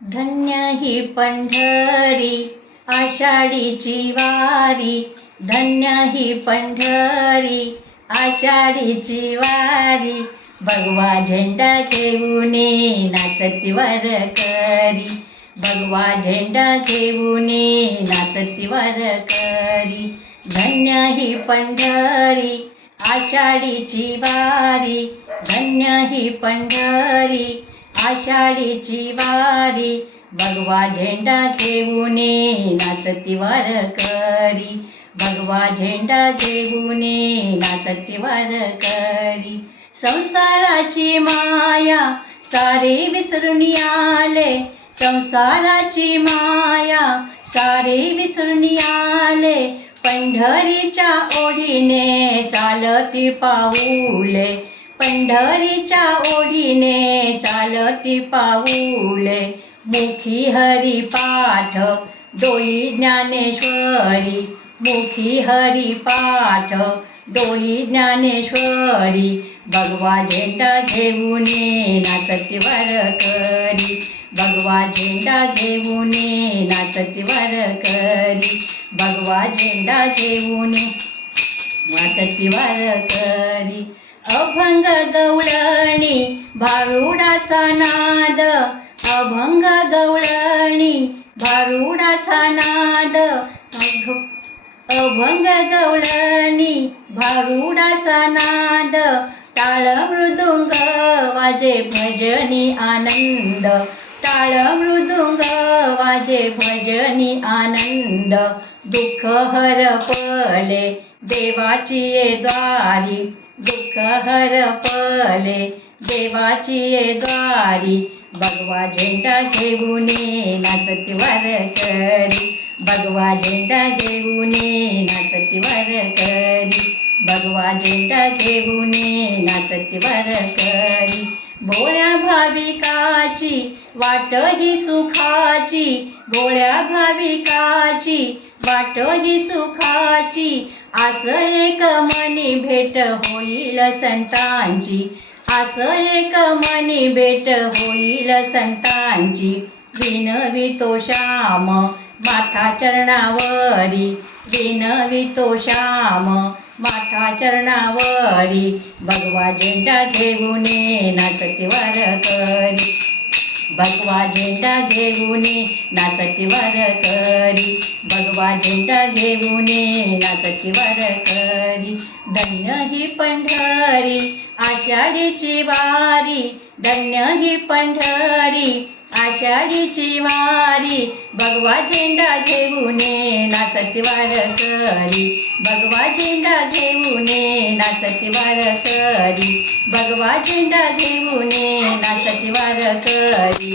धन्य ही पंढरी आषाढीची वारी, धन्य ही पंढरी आषाढीची वारी, भगवा झेंडा घेऊन नाचती वारकरी, भगवा झेंडा घेऊन नाचती वारकरी. धन्य ही पंढरी आषाढीची वारी, धन्य ही पंढरी आषाढीची वारी, भगवा झेंडा घेऊन नाचती वारकरी, भगवा झेंडा घेऊन नाचती वारकरी. संसाराची माया सारे विसरून आले, संसाराची माया सारे विसरून आले, पंढरीच्या ओढीने चालती पाऊले, पंढरीच्या ओढीने चालती पाऊले. मुखी हरिपाठ डोई ज्ञानेश्वरी, मुखी हरिपाठ डोई ज्ञानेश्वरी, भगवा झेंडा घेऊन नाचती वारकरी, भगवा झेंडा घेऊन नाचती वारकरी, भगवा झेंडा घेऊन नाचती वारकरी. अभंग गवळणी भारुडाचा नाद, अभंग गवळणी भारुडाचा नाद, अभंग गवळणी भारुडाचा नाद, टाळ मृदुंग वाजे भजनी आनंद, टाळ मृदुंग वाजे भजनी आनंद. दुःख हरपले देवाची ये द्वारी, दुःख हरपले देवाची ये द्वारी, भगवा झेंडा घेऊन नाचती वारकरी, भगवा झेंडा घेऊन नाचती वारकरी, भगवा झेंडा घेऊन नाचती वारकरी. भोळ्या भाविकाची वाट ही सुखाची, भोळ्या भाविकाची वाट ही सुखाची, आस एक मनी भेट होईल संतांची, आस एक मनी भेट होईल संतांची. विनवितो श्याम माथा चरणावरी, विनवितो श्याम माथा चरणावरी, भगवा झेंडा घेऊन नाचती वारकरी, भगवा झेंडा घेऊन नाचती वारकरी, भगवा झेंडा घेऊन नाचती वारकरी. धन्य ही पंढरी आषाढीची वारी, धन्य ही पंढरी आषाढीची वारी, भगवा झेंडा घेऊन नाचती वारकरी, भगवा झेंडा घेऊन नाचती वारकरी, भगवा झेंडा घेऊन नाचती वारकरी.